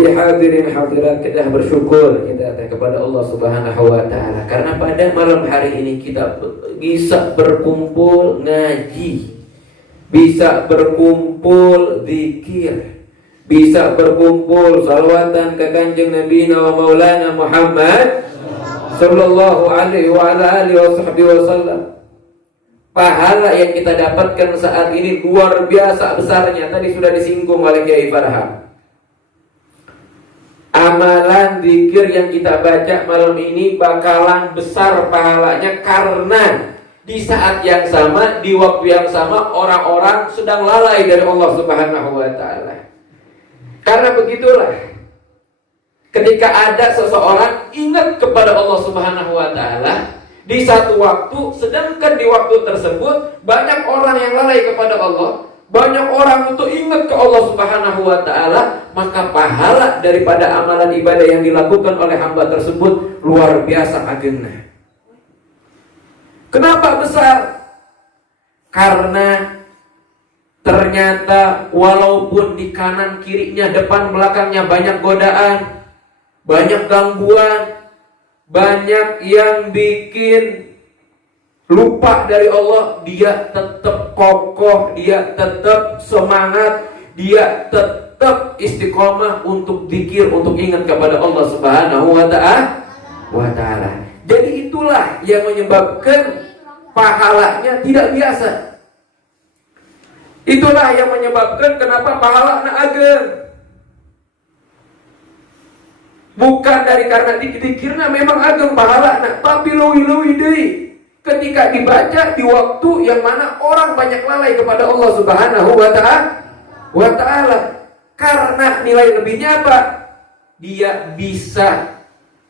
Jadi hadirin hadirat, kita bersyukur kita kepada Allah Subhanahu wa taala karena pada malam hari ini kita bisa berkumpul ngaji, bisa berkumpul zikir, bisa berkumpul salawatan ke kanjeng Nabi wa Maulana Muhammad sallallahu alaihi wa ala alihi wasallam. Pahala yang kita dapatkan saat ini luar biasa besarnya. Tadi sudah disinggung oleh Kiai Farham. Amalan zikir yang kita baca malam ini bakalan besar pahalanya karena di saat yang sama, di waktu yang sama orang-orang sedang lalai dari Allah Subhanahu wa taala. Karena begitulah, ketika ada seseorang ingat kepada Allah Subhanahu wa taala di satu waktu, sedangkan di waktu tersebut banyak orang yang lalai kepada Allah, banyak orang untuk ingat ke Allah Subhanahu wa taala, maka pahala daripada amalan ibadah yang dilakukan oleh hamba tersebut luar biasa agengna. Kenapa besar? Karena ternyata walaupun di kanan kirinya, depan belakangnya banyak godaan, banyak gangguan, banyak yang bikin lupa dari Allah, dia tetap kokoh, dia tetap semangat, dia tetap istiqomah untuk zikir, untuk ingat kepada Allah Subhanahu wa taala. Jadi itulah yang menyebabkan pahalanya tidak biasa. Itulah yang menyebabkan kenapa pahalanya ageng. Bukan dari karena dikirna memang ageng pahalanya, tapi luwi-luwi deui ketika dibaca di waktu yang mana orang banyak lalai kepada Allah Subhanahu wa taala. Karena nilai lebihnya apa? Dia bisa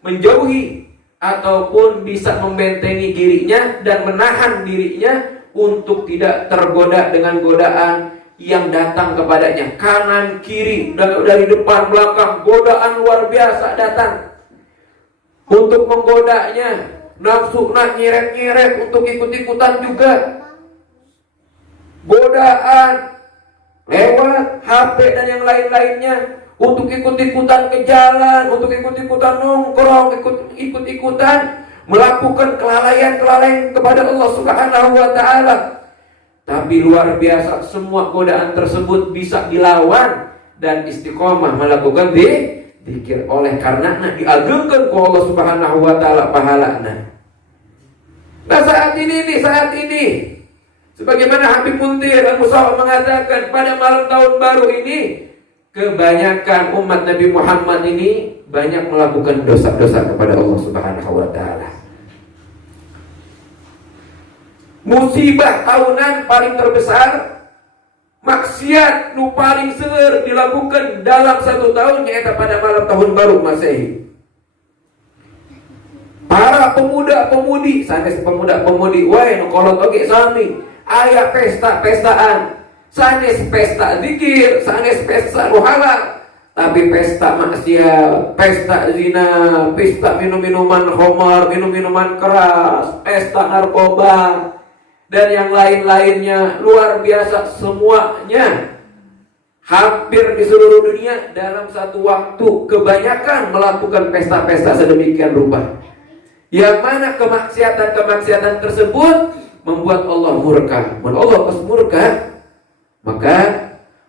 menjauhi ataupun bisa membentengi dirinya dan menahan dirinya untuk tidak tergoda dengan godaan yang datang kepadanya. Kanan kiri, dari depan belakang, godaan luar biasa datang untuk menggodanya. Nafsu nak nyeret-nyeret untuk ikut-ikutan juga. Godaan lewat HP dan yang lain-lainnya untuk ikut-ikutan ke jalan, untuk ikut-ikutan nongkrong, ikut-ikutan melakukan kelalaian kepada Allah Subhanahu wa taala. Tapi luar biasa, semua godaan tersebut bisa dilawan dan istiqomah melakukan zikir. Oleh karena diagungkan ke Allah Subhanahu wa taala pahalana. Nah saat ini sebagaimana Habib Muntir Al-Musawa mengatakan, pada malam tahun baru ini kebanyakan umat Nabi Muhammad ini banyak melakukan dosa-dosa kepada Allah Subhanahu wa taala. Musibah tahunan paling terbesar, maksiat nu paling seueur dilakukan dalam satu tahun yaitu pada malam tahun baru Masehi. Para pemuda-pemudi, sanes pemuda-pemudi, wae nu kolot oge sami, aya pesta-pestaan, sanes pesta zikir, sanes pesta nu halal, tapi pesta maksiat, pesta zina, pesta minum-minuman khamar, minum-minuman keras, pesta narkoba dan yang lain-lainnya luar biasa semuanya. Hampir di seluruh dunia dalam satu waktu kebanyakan melakukan pesta-pesta sedemikian rupa. Yang mana kemaksiatan-kemaksiatan tersebut membuat Allah murka. Mun Allah pas murka, maka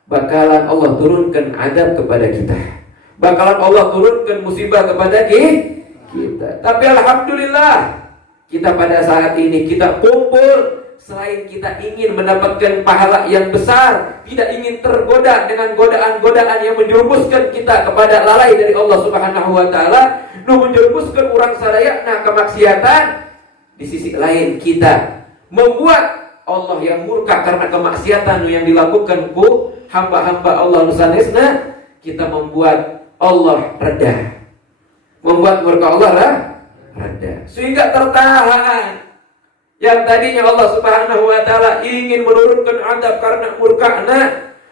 bakalan Allah turunkan azab kepada kita. Bakalan Allah turunkan musibah kepada kita. Tapi alhamdulillah, kita pada saat ini kita kumpul. Selain kita ingin mendapatkan pahala yang besar, tidak ingin tergoda dengan godaan-godaan yang menjerumuskan kita kepada lalai dari Allah Subhanahu wa taala, nu menjerumuskan orang sadaya na kemaksiatan. Di sisi lain kita membuat Allah yang murka karena kemaksiatan yang dilakukan ku hamba-hamba Allah nusanesna, kita membuat Allah reda. Membuat murka Allah reda. Sehingga tertahan. Yang tadinya Allah Subhanahu wa taala ingin menurunkan azab karena murkana,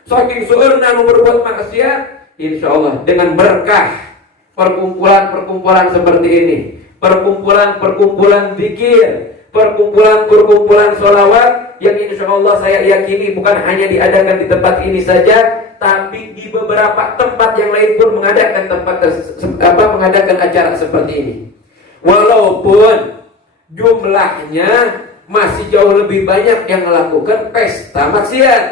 saking seueurna nu berbuat maksiat, insyaallah dengan berkah perkumpulan-perkumpulan seperti ini, perkumpulan-perkumpulan zikir, perkumpulan-perkumpulan sholawat yang insyaallah saya yakini bukan hanya diadakan di tempat ini saja, tapi di beberapa tempat yang lain pun mengadakan acara seperti ini. Walaupun jumlahnya masih jauh lebih banyak yang melakukan pesta maksiat,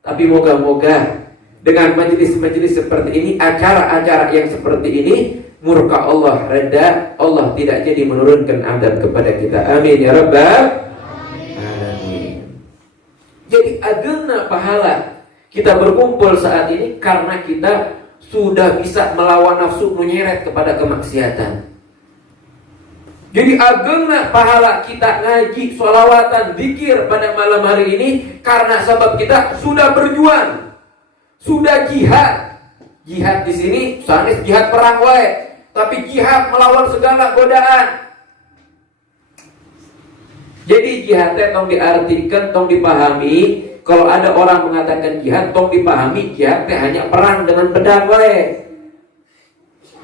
tapi moga-moga dengan majelis-majelis seperti ini, acara-acara yang seperti ini, murka Allah reda, Allah tidak jadi menurunkan azab kepada kita. Amin ya rabbal alamin. Jadi agena pahala kita berkumpul saat ini karena kita sudah bisa melawan nafsu menyeret kepada kemaksiatan. Jadi agena pahala kita ngaji, sholawatan, zikir pada malam hari ini karena sebab kita sudah berjuang, sudah jihad. Jihad di sini sanes jihad perang wae, tapi jihad melawan segala godaan. Jadi jihad tong diartikan, tong dipahami. Kalau ada orang mengatakan jihad, tong dipahami jihad hanya perang dengan pedang wae.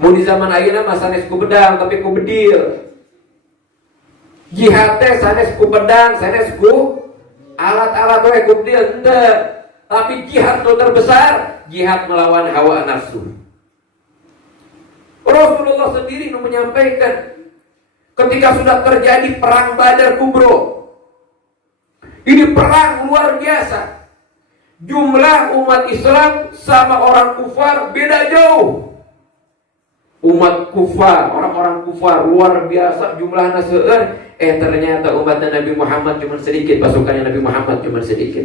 Mau di zaman ayeuna mah sanes ku pedang tapi ku bedil. Jihad teh sanes ku pedang, sanes ku alat-alat wae ku bedil teu. Tapi jihad itu terbesar, jihad melawan hawa nafsu. Rasulullah sendiri menyampaikan ketika sudah terjadi perang Badar Kubro. Ini perang luar biasa. Jumlah umat Islam sama orang kufar beda jauh. Umat kufar, orang-orang kufar luar biasa jumlahnya seueur, ternyata umat Nabi Muhammad cuma sedikit, pasukannya Nabi Muhammad cuma sedikit.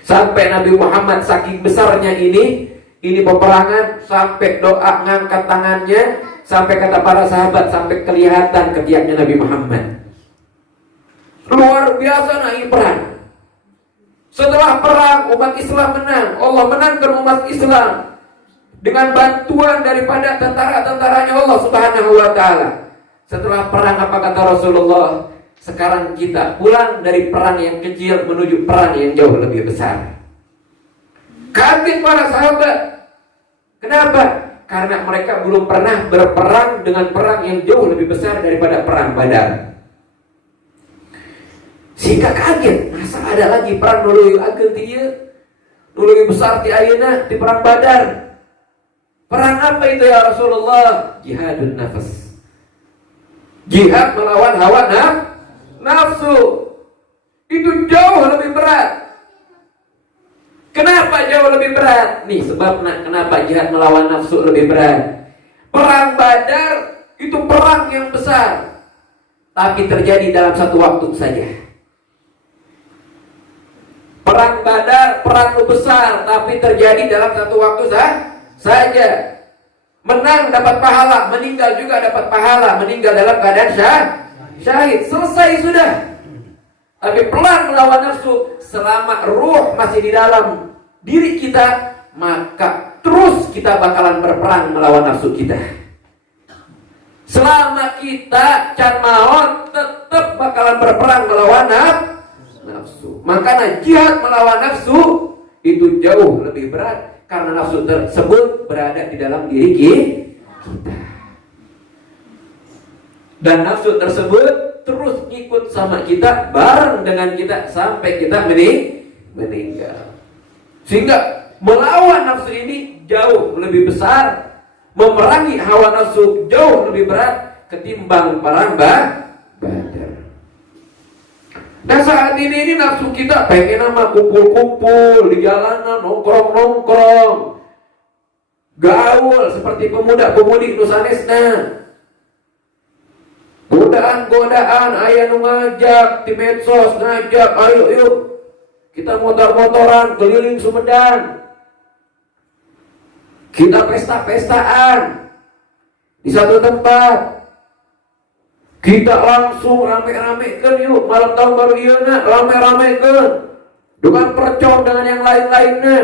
Sampai Nabi Muhammad saking besarnya ini peperangan sampai doa ngangkat tangannya, sampai kata para sahabat sampai kelihatan ketiaknya Nabi Muhammad. Luar biasa naik perang. Setelah perang umat Islam menang, Allah menangkan umat Islam dengan bantuan daripada tentara-tentaranya Allah Subhanahu wa taala. Setelah perang apa kata Rasulullah? Sekarang kita pulang dari perang yang kecil menuju perang yang jauh lebih besar. Kaget para sahabat. Kenapa? Karena mereka belum pernah berperang dengan perang yang jauh lebih besar daripada perang Badar. Sehingga kaget, masa ada lagi perang nuluy ageun ti ieu, nuluy besar ti ayeuna di perang Badar. Perang apa itu ya Rasulullah? Jihadun nafas. Jihad melawan hawa nafsu. Itu jauh lebih berat. Kenapa jauh lebih berat? Nih sebabnya kenapa jihad melawan nafsu lebih berat. Perang Badar itu perang yang besar, tapi terjadi dalam satu waktu saja. Perang Badar, perang besar, tapi terjadi dalam satu waktu saja. Menang dapat pahala, meninggal juga dapat pahala. Meninggal dalam keadaan syahid. Selesai sudah. Tapi perang melawan nafsu, selama ruh masih di dalam diri kita, maka terus kita bakalan berperang melawan nafsu kita. Selama kita can maon, tetap bakalan berperang melawan nafsu. Makanya jihad melawan nafsu itu jauh lebih berat karena nafsu tersebut berada di dalam diri kita. Dan nafsu tersebut terus ikut sama kita, bareng dengan kita sampai kita meninggal. Sehingga melawan nafsu ini jauh lebih besar, memerangi hawa nafsu jauh lebih berat ketimbang perang Badar. Nah saat ini nafsu kita pengen nama kumpul-kumpul di jalanan, nongkrong-nongkrong, gaul seperti pemuda-pemudi nusanesna. Godaan-godaan, aya nu ngajak di medsos, ngajak, ayo yuk kita motor-motoran keliling Sumedang, kita pesta-pestaan di satu tempat, kita langsung rame-ramekan yuk malam tahun baru ieu-na, rame-ramekan dengan percon dengan yang lain-lainnya.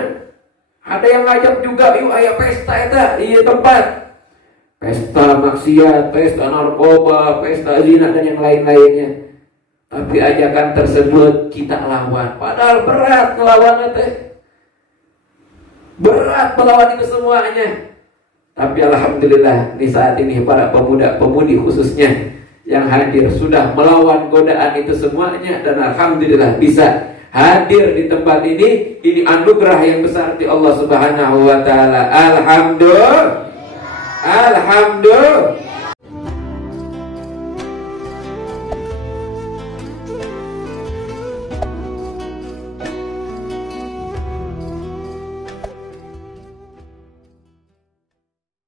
Ada yang ngajak juga yuk aya pesta eta di tempat. Pesta maksiat, pesta narkoba, pesta zina dan yang lain-lainnya. Tapi ajakan tersebut kita lawan. Padahal berat melawan teh. Berat melawan itu semuanya. Tapi alhamdulillah di saat ini para pemuda-pemudi khususnya yang hadir sudah melawan godaan itu semuanya, dan alhamdulillah bisa hadir di tempat ini. Ini anugerah yang besar di Allah Subhanahu wa taala. Alhamdulillah.